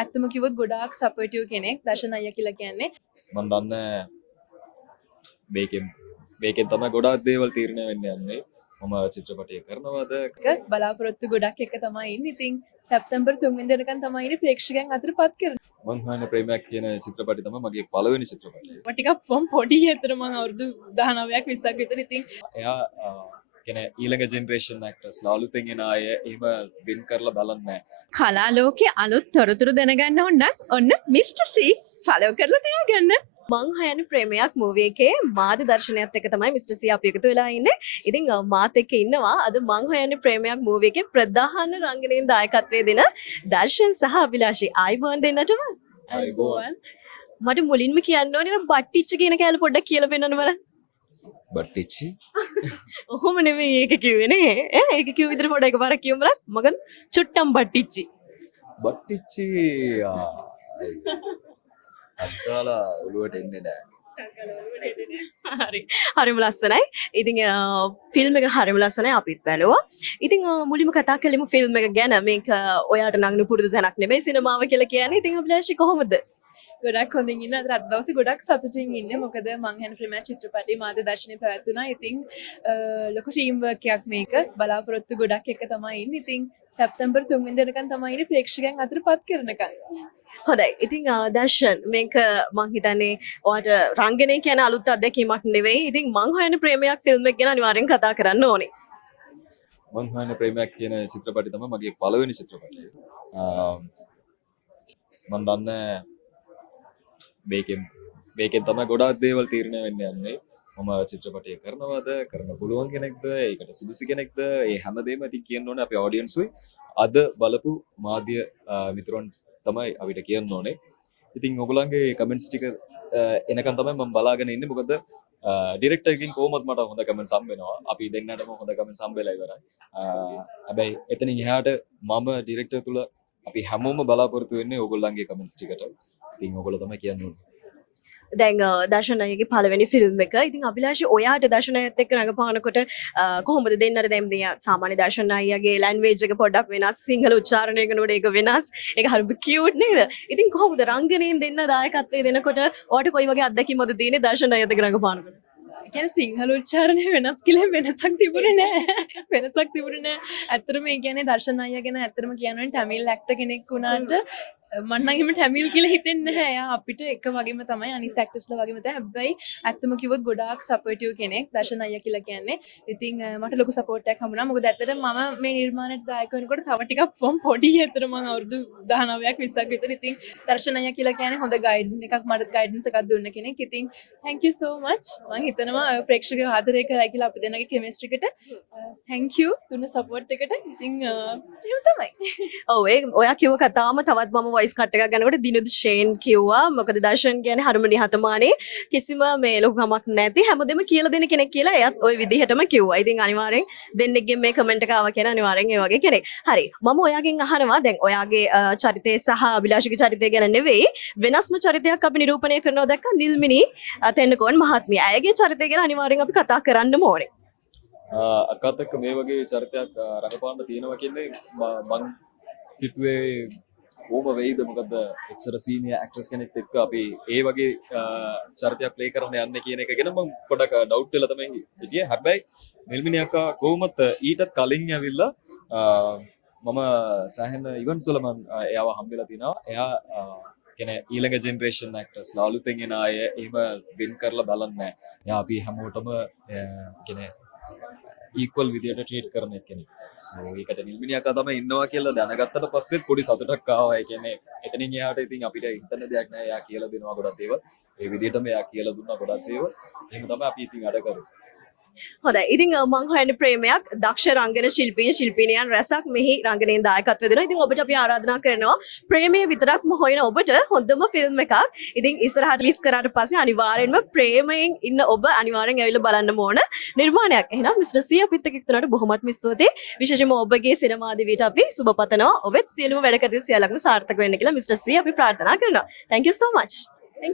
ඇත්තම කිව්වොත් ගොඩාක් සපෝටිව් කෙනෙක් දර්ශන අයියා කියලා කියන්නේ. මම දන්නේ මේකෙන් තමයි ගොඩාක් දේවල් තීරණය වෙන්න යන්නේ. මම චිත්‍රපටය කරනවද බලාපොරොත්තු ගොඩක් එක තමයි ඉන්නේ. ඉතින් සැප්තැම්බර් 3 වෙනිදා වෙනකන් තමයි ඉන්නේ ප්‍රේක්ෂකයන් අතරපත් කරන්නේ. මං හොයන ප්‍රේමයක් කියන චිත්‍රපටය තමයි මගේ පළවෙනි චිත්‍රපටය. මම ටිකක් පොඩි ඇතර මම අවුරුදු 19ක් 20ක් විතර. ඉතින් එයා කියන්නේ ඊළඟ ජෙනරේෂන් ඇක්ටර්ස්ලා අලුතෙන් එන අය එහෙම වින් කරලා බලන්නේ නැහැ. කලා ලෝකයේ අලුත් තොරතුරු දැනගන්න ඕන නම් ඔන්න මිස්ටර් සී ෆලෝ කරලා තියාගන්න. මං හොයන ප්‍රේමයක් මූවී එකේ මාධ්‍ය දර්ශනයත් එක්ක තමයි මිස්ටර් සී අපි එකතු වෙලා ඉන්නේ. ඉතින් මාත් එක්ක ඉන්නවා අද මං හොයන ප්‍රේමයක් මූවී එකේ ප්‍රධාන රංගනයෙන් දායකත්වයේ දෙන දර්ශන් සහ අභිලාෂී ආයිබෝන් දෙන්නටම. ආයිබෝන්. මට මුලින්ම කියන්න ඕනේ බට්ටිච්ච කියන කෑල්ල පොඩ්ඩක් කියලා පෙන්නන්න බලන්න. බට්ටිච්චි ඔහොම නෙමෙයි ඒක කිව්වේ නේ. ඒක කිව්ව විදිහට පොඩ්ඩක් එකපාරක් කියමු බලන්න. මගන් චුට්ටම් බට්ටිච්චි. බට්ටිච්චි අත්තාලා ඔළුවට එන්නේ නැහැ. හරිම ලස්සනයි. ඉතින් ෆිල්ම් එක හරිම ලස්සනයි අපිත් බැලුවා. ඉතින් මුලින්ම කතා කළෙමු ෆිල්ම් එක ගැන. මේක ඔයාට නංගන පුරුදු තැනක් නෙමෙයි සිනමාව කියලා කියන්නේ. ඉතින් අභිලාෂී කොහොමද? ගොඩක් හොඳින් ඉන්න අද රත් දවසේ ගොඩක් සතුටින් ඉන්නේ. මොකද මං හැන ප්‍රේමයක් චිත්‍රපටයේ මාධ්‍ය දර්ශනය පැවැත්වුණා. ඉතින් ලොකු ටීම් වර්ක් එකක් මේක. බලාපොරොත්තු ගොඩක් එක තමයි ඉන්නේ. ඉතින් සැප්තැම්බර් 3 වෙනිදා වෙනකන් තමයි ඉන්නේ ප්‍රේක්ෂකයන් අතරපත් කරනකන්. හොඳයි. ඉතින් දර්ශන් මේක මං හිතන්නේ ඔයාට රංගනය කියන අලුත් අත්දැකීමක් නෙවෙයි. ඉතින් මං හොයන ප්‍රේමයක් ෆිල්ම් එක ගැන අනිවාර්යෙන් කතා කරන්න ඕනේ. මං හොයන ප්‍රේමයක් කියන චිත්‍රපටය තමයි මගේ පළවෙනි චිත්‍රපටය. මම දන්නේ මේකෙන් තමයි ගොඩාක් දේවල් තීරණය වෙන්න යන්නේ. මම චිත්‍රපටය කරනවද කරන්න පුළුවන් කෙනෙක්ද ඒකට සුදුසු කෙනෙක්ද ඒ හැමදේම ඉතින් කියන්න ඕනේ අපේ ඔඩියන්ස් උයි අද බලපු මාධ්‍ය මිතුරන් තමයි අපිට කියන්න ඕනේ. ඉතින් ඔයගොල්ලන්ගේ කමෙන්ට්ස් ටික එනකන් තමයි මම බලාගෙන ඉන්නේ. මොකද ඩිරෙක්ටර් එකකින් කොහොමද මට හොඳ කමෙන්ට්ස් හම්බ වෙනවා. අපි දෙන්නටම හොඳ කමෙන්ට්ස් හම්බ වෙලා ඉවරයි. හැබැයි එතනින් එහාට මම ඩිරෙක්ටර් තුල අපි හැමෝම බලාපොරොත්තු වෙන්නේ ඔයගොල්ලන්ගේ කමෙන්ට්ස් ටිකට. ඉතින් ඔයගොල්ලෝ තමයි කියන්න ඕනේ. දැන් දර්ශන අයියගේ පළවෙනි ෆිල්ම් එක. ඉතින් අභිලාෂී ඔයාට දර්ශන අයත් එක්ක රඟපානකොට කොහොමද දෙන්නට දැන් සාමාන්‍ය දර්ශන අයියගේ ලැන්ග්වේජ් එක පොඩ්ඩක් වෙනස්. සිංහල උච්චාරණය කරනකොට ඒක වෙනස්. ඒක හරිම කියුට් නේද? ඉතින් කොහොමද රංගනයෙන් දෙන්න දායකත්වයේ දෙනකොට ඔයාට කොයි වගේ අත්දැකීම්වද තියෙන්නේ දර්ශන අයත් එක්ක රඟපානකොට? කියන්නේ සිංහල උච්චාරණය වෙනස් කියලා වෙනසක් තිබුණේ නැහැ. වෙනසක් තිබුණේ නැහැ. ඇත්තටම ඒ කියන්නේ දර්ශන අයියා ගැන ඇත්තටම කියනවනේ ටැමිල් ඇක්ටර් කෙනෙක් වුණාට මම නම් එහෙම ටැමිල් කියලා හිතෙන්නේ නැහැ. එයා අපිට එක වගේම තමයි අනිත් ඇක්ටර්ස්ලා වගේම තමයි. හැබැයි ඇත්තම කිව්වොත් ගොඩාක් සපෝටිව් කෙනෙක් දර්ශන අයියා කියලා කියන්නේ. ඉතින් මට ලොකු සපෝට් එකක් හම්බුණා. මොකද ඇත්තටම මම මේ නිර්මාණයට දායක වෙනකොට තව ටිකක් පොඩි ඇත්තට මම අවුරුදු 19ක් 20ක් විතර. ඉතින් දර්ශන අයියා කියලා කියන්නේ හොඳ ගයිඩ් එකක් මට ගයිඩන්ස් එකක් දුන්න කෙනෙක්. ඉතින් thank you so much. මම හිතනවා ප්‍රේක්ෂකයෝ ආදරය කරයි කියලා අපි දෙන්නගේ කෙමිස්ට්‍රි එකට thank you දුන්න සපෝට් එකට. ඉතින් එහෙම තමයි. ඔව් ඒ ඔයා කිව්ව කතාවම තවත් මම වොයිස් කට් එකක් ගන්නකොට දිනුත් ෂේන් කිව්වා. මොකද දර්ශන් කියන්නේ හරිම නිහතමානී කිසිම මේ ලොකුකමක් නැති හැමදේම කියලා දෙන කෙනෙක් කියලා එයාත් ওই විදිහටම කිව්වා. ඉතින් අනිවාර්යෙන් දෙන්නෙක්ගෙන් මේ කමෙන්ට් එක ආවා කියන අනිවාර්යෙන් ඒ වගේ කෙනෙක්. හරි. මම ඔයාගෙන් අහනවා දැන් ඔයාගේ චරිතය සහ අභිලාෂගේ චරිතය ගැන නෙවෙයි වෙනස්ම චරිතයක් අපි නිරූපණය කරනවා දැක්ක නිල්මිනී තෙන්නකෝන් මහත්මිය. ඇයගේ චරිතය ගැන අනිවාර්යෙන් අපි කතා කරන්නම ඕනේ. අකත් එක්ක මේ වගේ චරිතයක් රඟපාන්න තියෙනවා කියන්නේ මං හිතුවේ කොහොම වෙයිද මොකද එක්සර සීනියර් ඇක්ටර්ස් කෙනෙක් එක්ක අපි ඒ වගේ චරිතයක් ප්ලේ කරන්න යන්නේ කියන එක ගැන මම පොඩක් ඩවුට් වෙලා තමයි හිටියේ. හැබැයි නිල්මිනී අක්කා කොහොමත් ඊටත් කලින් ඇවිල්ලා මම සෑහෙන ඉවෙන්ට්ස් වල මම එයාව හම්බෙලා තිනවා. එයා කියන්නේ ඊළඟ ජෙනරේෂන් ඇක්ටර්ස්ලා අලුතෙන් එන අය එහෙම වින් කරලා බලන්නේ නැහැ. එයා අපි හැමෝටම කියන්නේ equal විදියට ට්‍රීට් කරන කෙනෙක්. සෝ ඒකට නිල්මිනී අක්කා තමයි ඉන්නවා කියලා දැනගත්තට පස්සෙත් පොඩි සතුටක් ආවා. ඒ කියන්නේ එතනින් එහාට ඉතින් අපිට හිතන්න දෙයක් නැහැ. එයා කියලා දෙනවා ගොඩක් දේවල්. ඒ විදියටම එයා කියලා දුන්නා ගොඩක් දේවල්. එහෙම තමයි අපි ඉතින් වැඩ කරන්නේ. හොඳයි. ඉතින් මං හොයන ප්‍රේමයක් දක්ෂ රංගන ශිල්පීනියන් රැසක් මෙහි රංගනයෙන් දායකත්වය දෙනවා. ඉතින් ඔබට අපි ආරාධනා කරනවා ප්‍රේමයේ විතරක්ම හොයන ඔබට හොඳම ෆිල්ම් එකක් ඉතින් ඉස්සරහට ලිස් කරාට පස්සේ අනිවාර්යෙන්ම ප්‍රේමයෙන් ඉන්න ඔබ අනිවාර්යෙන් ඇවිල්ලා බලන්න ඕන නිර්මාණයක්. එහෙනම් මිස්ටර් සී අපිත් එක්ක එක්තුනට බොහොමත්ම ස්තුතියි. විශේෂයෙන්ම ඔබගේ සිනමා දිවියට අපි සුබ පතනවා. ඔබත් සියලුම වැඩ කටයුතු සියල්ලක්ම සාර්ථක වෙන්න කියලා මිස්ටර් සී අපි ප්‍රාර්ථනා කරනවා. Thank you so much.